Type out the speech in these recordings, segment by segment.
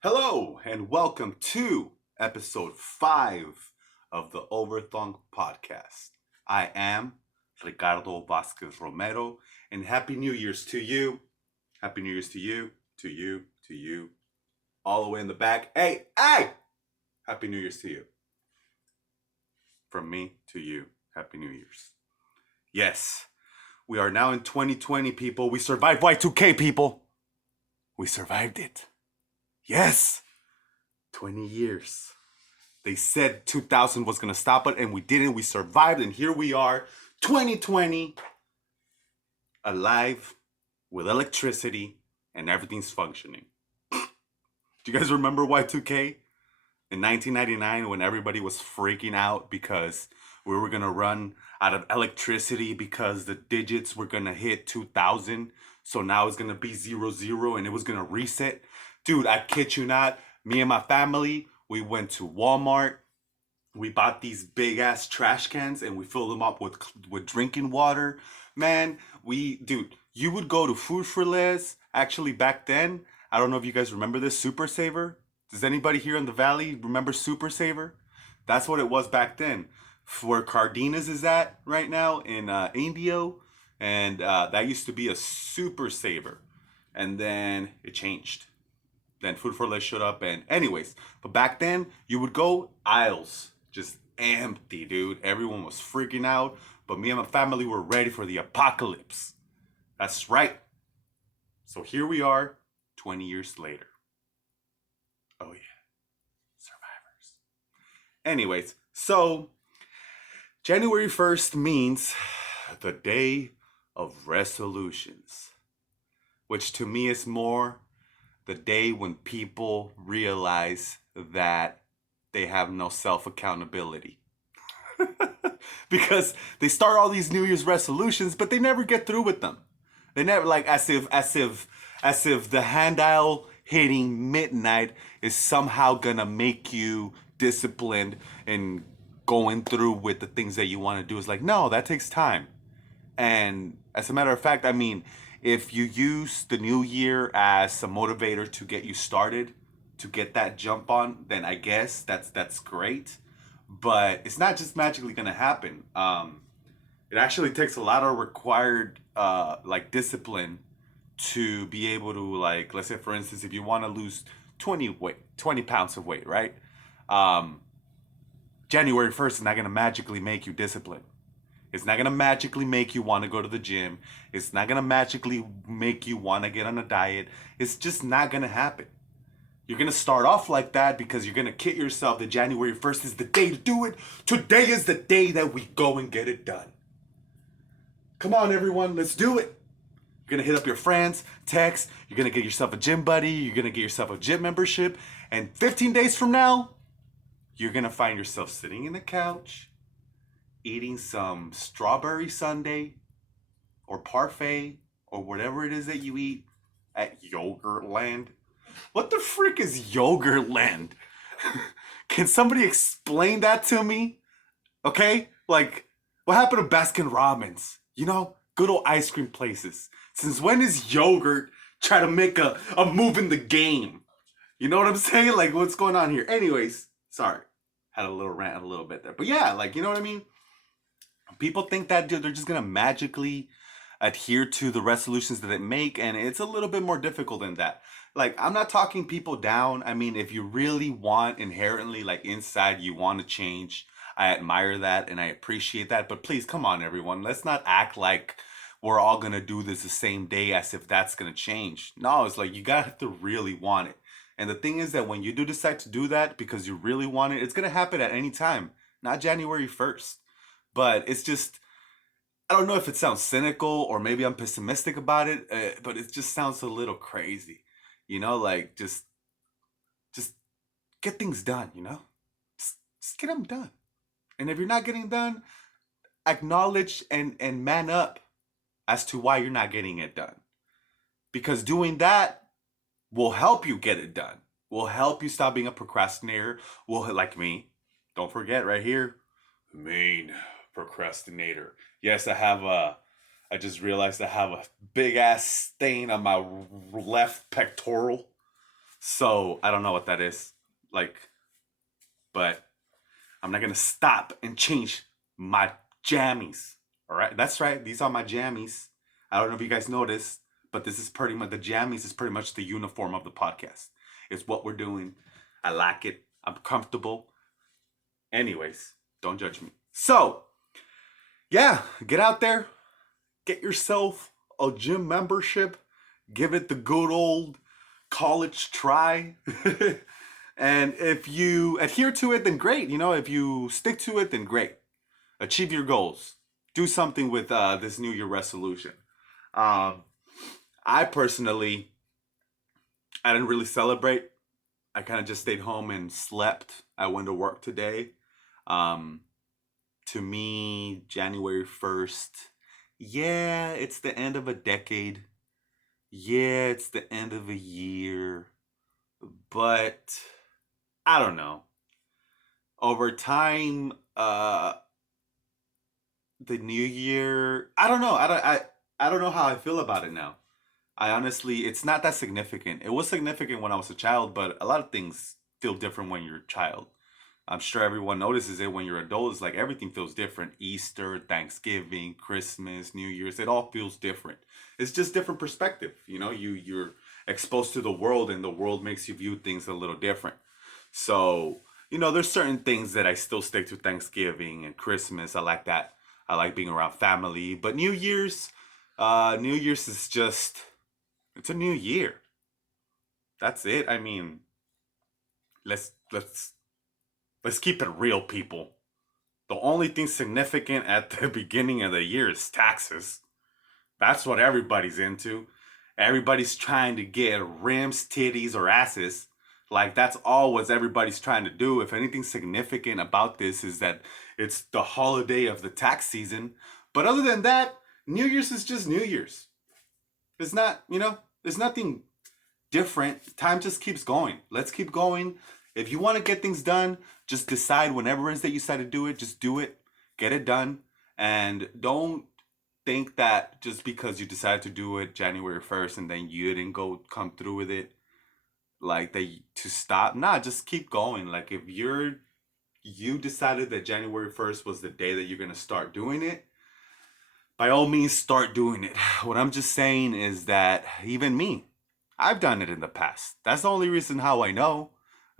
Hello and welcome to episode 5 of the OVERTHUNK Podcast. I am Ricardo Vasquez Romero, and Happy New Year's to you. Happy New Year's to you, to you, all the way in the back. Hey! Happy New Year's to you. From me to you, Happy New Year's. Yes, we are now in 2020, people. We survived Y2K, people. We survived it. Yes! 20 years. They said 2000 was going to stop it, and we didn't. We survived, and here we are, 2020, alive, with electricity, and everything's functioning. Do you guys remember Y2K? In 1999, when everybody was freaking out because we were going to run out of electricity because the digits were going to hit 2000. So now it's going to be 00 and it was going to reset. Dude, I kid you not. Me and my family, we went to Walmart. We bought these big ass trash cans and we filled them up with drinking water. Man, you would go to Food for Less. Actually, back then, I don't know if you guys remember this, Super Saver. Does anybody here in the Valley remember Super Saver? That's what it was back then. Where Cardenas is at right now in Indio. And that used to be a Super Saver. And then it changed. Then Food for Less showed up, and anyways, but back then you would go aisles just empty, dude. Everyone was freaking out, but me and my family were ready for the apocalypse. That's right. So here we are, 20 years later. Oh yeah, survivors. Anyways, so January 1st means the day of resolutions, which to me is more the day when people realize that they have no self-accountability. Because they start all these New Year's resolutions, but they never get through with them. They never, like, as if the hand-dial hitting midnight is somehow gonna make you disciplined and going through with the things that you want to do. Is like, no, that takes time. And as a matter of fact, I mean, if you use the new year as a motivator to get you started, to get that jump on, then I guess that's great. But it's not just magically gonna happen. It actually takes a lot of required like discipline to be able to, like, let's say for instance, if you want to lose 20 pounds of weight, right? Um, January 1st is not gonna magically make you disciplined. It's not going to magically make you want to go to the gym. It's not going to magically make you want to get on a diet. It's just not going to happen. You're going to start off like that because you're going to kid yourself that January 1st is the day to do it. Today is the day that we go and get it done. Come on, everyone. Let's do it. You're going to hit up your friends, text. You're going to get yourself a gym buddy. You're going to get yourself a gym membership. And 15 days from now, you're going to find yourself sitting in the couch, eating some strawberry sundae or parfait or whatever it is that you eat at Yogurt Land. What the frick is Yogurt Land? Can somebody explain that to me? Okay? Like, what happened to Baskin Robbins? You know, good old ice cream places. Since when is yogurt try to make a move in the game? You know what I'm saying? Like, what's going on here? Anyways, sorry. Had a little rant a little bit there. But yeah, like, you know what I mean? People think that they're just going to magically adhere to the resolutions that they make, and it's a little bit more difficult than that. Like, I'm not talking people down. I mean, if you really want inherently, like inside, you want to change, I admire that and I appreciate that. But please, come on, everyone. Let's not act like we're all going to do this the same day as if that's going to change. No, it's like you got to really want it. And the thing is that when you do decide to do that because you really want it, it's going to happen at any time, not January 1st. But it's just, I don't know if it sounds cynical or maybe I'm pessimistic about it, but it just sounds a little crazy. You know, like just get things done, you know? Just get them done. And if you're not getting done, acknowledge and man up as to why you're not getting it done. Because doing that will help you get it done. Will help you stop being a procrastinator. Will, like me, don't forget right here, main procrastinator. Yes, I just realized I have a big ass stain on my left pectoral. So I don't know what that is. Like, but I'm not gonna stop and change my jammies. All right, that's right. These are my jammies. I don't know if you guys noticed, but this is pretty much the jammies is pretty much the uniform of the podcast. It's what we're doing. I like it. I'm comfortable. Anyways, don't judge me. So yeah, get out there, get yourself a gym membership, give it the good old college try. And if you adhere to it, then great. If you stick to it, then great. Achieve your goals. Do something with this New Year resolution. Um, I personally, I didn't really celebrate. I kind of just stayed home and slept. I went to work today. Um, to me, January 1st, yeah, it's the end of a decade. Yeah, it's the end of a year. But I don't know. Over time, the new year, I don't know. I don't know how I feel about it now. I honestly, it's not that significant. It was significant when I was a child, but a lot of things feel different when you're a child. I'm sure everyone notices it when you're adult. It's like everything feels different. Easter, Thanksgiving, Christmas, New Year's, it all feels different. It's just different perspective. You're exposed to the world and the world makes you view things a little different. So, there's certain things that I still stick to Thanksgiving and Christmas. I like that. I like being around family. But New Year's is just it's a new year. That's it. I mean, let's let's keep it real, people. The only thing significant at the beginning of the year is taxes. That's what everybody's into. Everybody's trying to get rims, titties, or asses. Like, that's all what everybody's trying to do. If anything significant about this is that it's the holiday of the tax season. But other than that, New Year's is just New Year's. It's not, there's nothing different. Time just keeps going. Let's keep going. If you want to get things done, just decide whenever it is that you decide to do it, just do it. Get it done. And don't think that just because you decided to do it January 1st and then you didn't go come through with it, like that to stop. Nah, just keep going. Like if you decided that January 1st was the day that you're going to start doing it, by all means start doing it. What I'm just saying is that even me, I've done it in the past. That's the only reason how I know.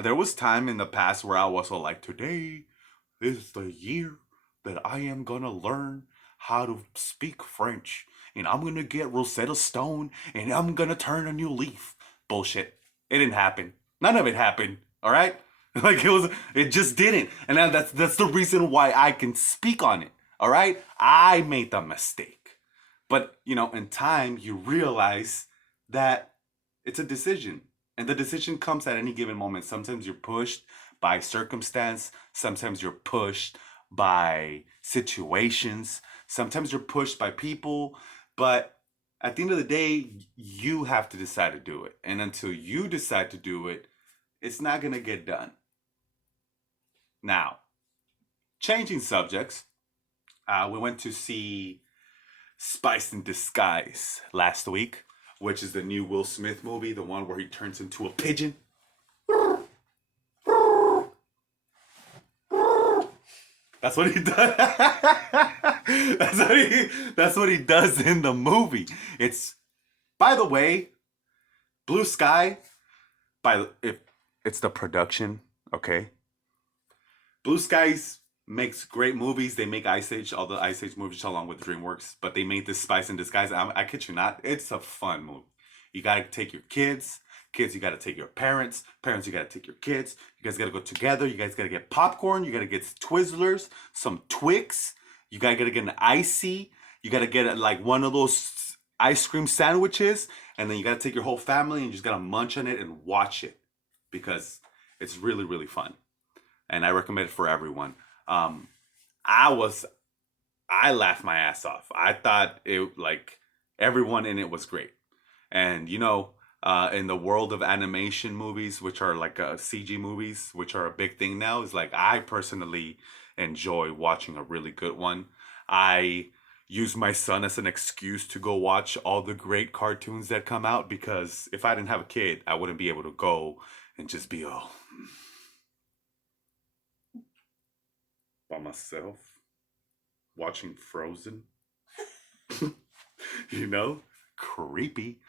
There was time in the past where I was all like, today is the year that I am gonna learn how to speak French. And I'm gonna get Rosetta Stone and I'm gonna turn a new leaf. Bullshit. It didn't happen. None of it happened. Alright? It just didn't. And that's the reason why I can speak on it. Alright? I made the mistake. But, in time, you realize that it's a decision. And the decision comes at any given moment. Sometimes you're pushed by circumstance. Sometimes you're pushed by situations. Sometimes you're pushed by people. But at the end of the day, you have to decide to do it. And until you decide to do it, it's not going to get done. Now, changing subjects, we went to see Spice in Disguise last week, which is the new Will Smith movie, the one where he turns into a pigeon. That's what he does. That's what he does in the movie. It's, by the way, Blue Sky. If it's the production, okay. Blue Skies makes great movies. They make Ice Age, all the Ice Age movies along with DreamWorks. But they made this Spice in Disguise. I kid you not, it's a fun movie. You gotta take your kids. Kids, you gotta take your parents. Parents, you gotta take your kids. You guys gotta go together. You guys gotta get popcorn. You gotta get Twizzlers, some Twix. You gotta get an icy. You gotta get like one of those ice cream sandwiches. And then you gotta take your whole family and you just gotta munch on it and watch it. Because it's really, really fun. And I recommend it for everyone. Um, I laughed my ass off. I thought it like everyone in it was great. And in the world of animation movies, which are like CG movies, which are a big thing now, is like I personally enjoy watching a really good one. I use my son as an excuse to go watch all the great cartoons that come out, because if I didn't have a kid, I wouldn't be able to go and just be all by myself watching Frozen. you know? Creepy.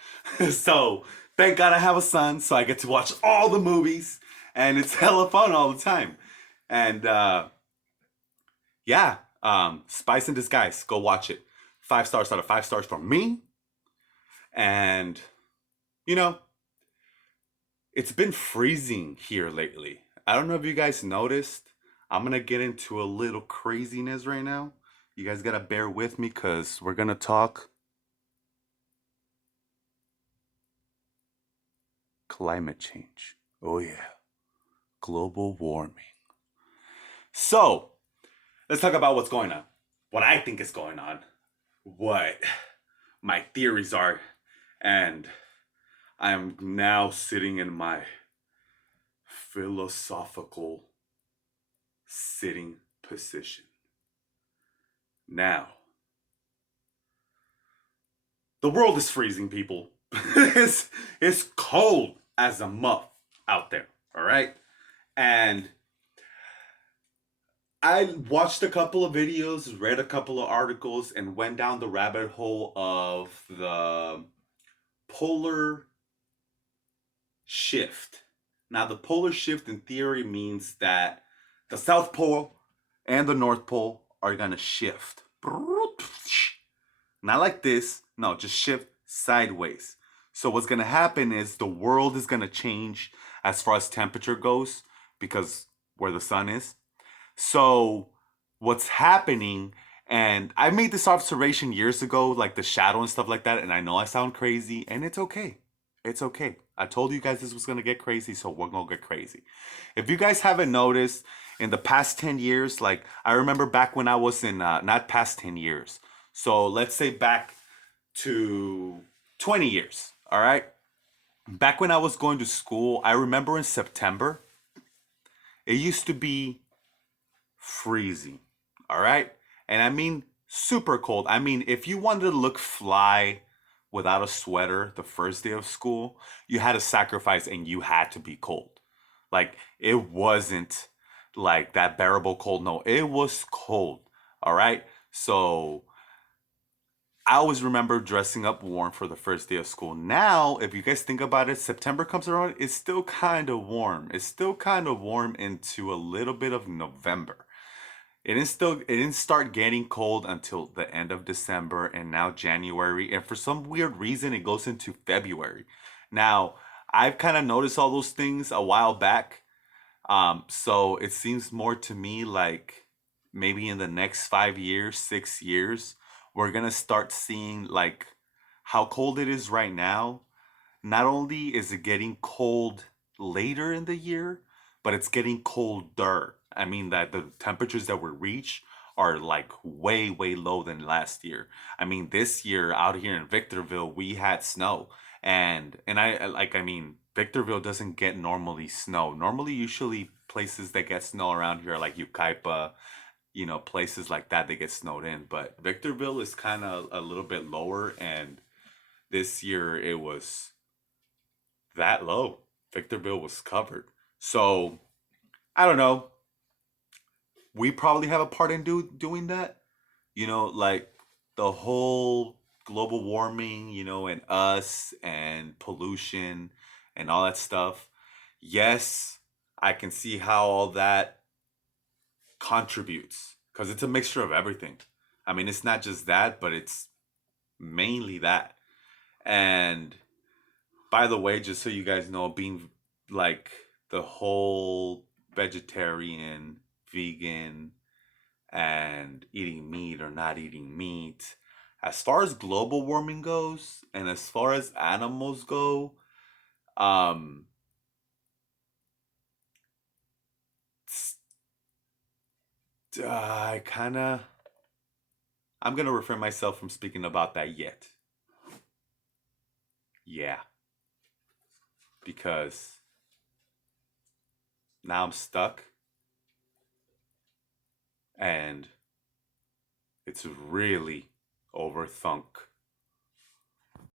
So, thank God I have a son, so I get to watch all the movies, and it's hella fun all the time. And yeah, Spice in Disguise, go watch it. 5 stars out of 5 stars from me. And, you know, it's been freezing here lately. I don't know if you guys noticed. I'm gonna get into a little craziness right now. You guys gotta bear with me because we're gonna talk climate change. Oh, yeah, global warming. So, let's talk about what's going on. What I think is going on. What my theories are. And I'm now sitting in my philosophical sitting position. Now, the world is freezing, people. it's cold as a muff out there, all right? And I watched a couple of videos, read a couple of articles, and went down the rabbit hole of the polar shift. Now, the polar shift in theory means that the South Pole and the North Pole are going to shift. Not like this. No, just shift sideways. So what's going to happen is the world is going to change as far as temperature goes because where the sun is. So what's happening, and I made this observation years ago, like the shadow and stuff like that, and I know I sound crazy, and it's okay. It's okay. I told you guys this was going to get crazy, so we're going to get crazy. If you guys haven't noticed, in the past 10 years, like I remember back when I was in, not past 10 years, so let's say back to 20 years, all right? Back when I was going to school, I remember in September, it used to be freezing, all right? And I mean super cold. I mean, if you wanted to look fly without a sweater the first day of school, you had to sacrifice and you had to be cold. Like, it wasn't like that bearable cold. No, it was cold, all right? So I always remember dressing up warm for the first day of school. Now, if you guys think about it, September comes around, it's still kind of warm. It's still kind of warm into a little bit of November. It didn't start getting cold until the end of December and now January. And for some weird reason, it goes into February. Now, I've kind of noticed all those things a while back. So it seems more to me like maybe in the next 5 years, 6 years, we're gonna start seeing like how cold it is right now. Not only is it getting cold later in the year, but it's getting colder. I mean that the temperatures that we reach are like way, way low than last year. I mean, this year out here in Victorville, we had snow. And I mean, Victorville doesn't get normally snow. Normally, usually places that get snow around here are like Yucaipa, places like that they get snowed in. But Victorville is kind of a little bit lower, and this year it was that low. Victorville was covered. So I don't know. We probably have a part in doing that. Like the whole global warming, and us and pollution and all that stuff. Yes, I can see how all that contributes because it's a mixture of everything. I mean, it's not just that, but it's mainly that. And by the way, just so you guys know, being like the whole vegetarian, vegan, and eating meat or not eating meat, as far as global warming goes, and as far as animals go, um, I kind of, I'm gonna refrain myself from speaking about that yet. Yeah, because now I'm stuck, and it's really Overthunk.